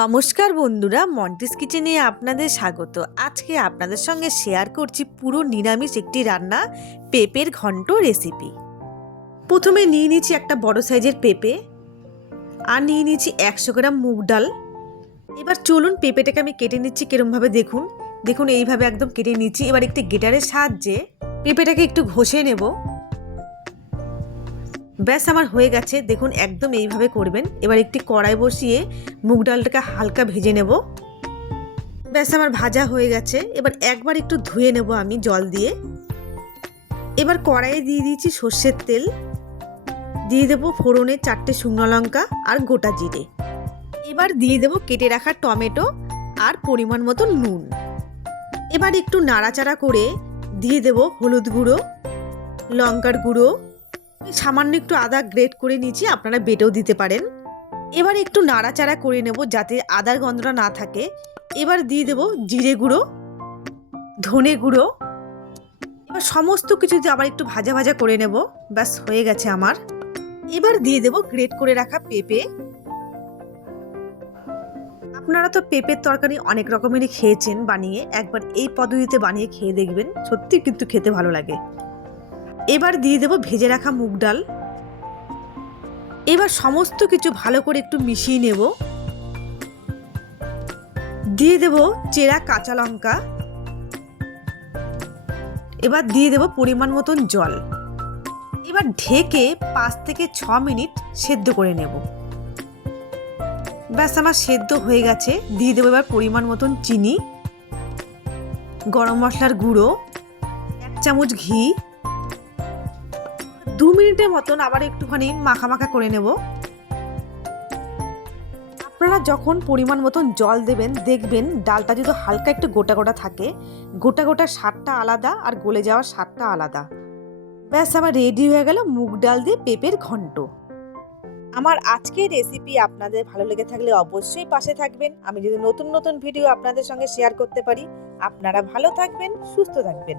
নমস্কার বন্ধুরা, মন্টিস কিচেনে আপনাদের স্বাগত। আজকে আপনাদের সঙ্গে শেয়ার করছি পুরো নিরামিষ একটি রান্না, পেঁপের ঘন্ট রেসিপি। প্রথমে নিয়ে নিচ্ছি একটা বড় সাইজের পেঁপে, আর নিয়ে নিচ্ছি 100 গ্রাম মুগ ডাল। এবার চলুন পেঁপেটাকে আমি কেটে নিচ্ছি কিরমভাবে, দেখুন দেখুন এইভাবে একদম কেটে নিচ্ছি। এবার একটি গ্রেটারের সাহায্যে পেঁপেটাকে একটু ঘষে নেব। ব্যাস আমার হয়ে গেছে, দেখুন একদম এইভাবে করবেন। এবার একটি কড়াই বসিয়ে মুগ ডালটাকে হালকা ভেজে নেব। ব্যাস আমার ভাজা হয়ে গেছে। এবার একবার একটু ধুয়ে নেব আমি জল দিয়ে। এবার কড়াইয়ে দিয়ে দিয়েছি সর্ষের তেল, দিয়ে দেবো ফোড়নে 4টে শুকনো লঙ্কা আর গোটা জিরে। এবার দিয়ে দেবো কেটে রাখা টমেটো আর পরিমাণ মতো নুন। এবার একটু নাড়াচাড়া করে দিয়ে দেবো হলুদ গুঁড়ো, লঙ্কার গুঁড়ো, সামান্য একটু আদা গ্রেট করে নিয়েছি, আপনারা বেটেও দিতে পারেন। এবার একটু নাড়াচাড়া করে নেব যাতে আদার গন্ধটা না থাকে। এবার দিয়ে দেব জিরে গুঁড়ো, ধনে গুঁড়ো। এবার সমস্ত কিছু দিয়ে আবার একটু ভাজা ভাজা করে নেব। ব্যাস হয়ে গেছে আমার। এবার দিয়ে দেব গ্রেট করে রাখা পেঁপে। আপনারা তো পেঁপের তরকারি অনেক রকমেরই খেয়েছেন বানিয়ে, একবার এই পদ্ধতিতে বানিয়ে খেয়ে দেখবেন, সত্যি কিন্তু খেতে ভালো লাগে। এবার দিয়ে দেব ভেজে রাখা মুগ ডাল। এবার সমস্ত কিছু ভালো করে একটু মিশিয়ে নেব। দিয়ে দেব চেরা কাঁচা লঙ্কা। এবার দিয়ে দেব পরিমাণ মতন জল। এবার ঢেকে 5 থেকে 6 মিনিট সেদ্ধ করে নেব। ব্যাস আমার সেদ্ধ হয়ে গেছে। দিয়ে দেবো এবার পরিমাণ মতন চিনি, গরম মশলার গুঁড়ো, 1 চামচ ঘি। 2 মিনিটের মতন আবার একটুখানি মাখা মাখা করে নেব। আপনারা যখন পরিমাণ মতন জল দেবেন, দেখবেন ডালটা যদি হালকা একটু গোটা গোটা থাকে, গোটা গোটা স্বাদটা আলাদা আর গলে যাওয়ার স্বাদটা আলাদা। ব্যাস আমার রেডি হয়ে গেল মুগ ডাল দিয়ে পেঁপের ঘন্ট। আমার আজকের রেসিপি আপনাদের ভালো লেগে থাকলে অবশ্যই পাশে থাকবেন। আমি যদি নতুন নতুন ভিডিও আপনাদের সঙ্গে শেয়ার করতে পারি। আপনারা ভালো থাকবেন, সুস্থ থাকবেন।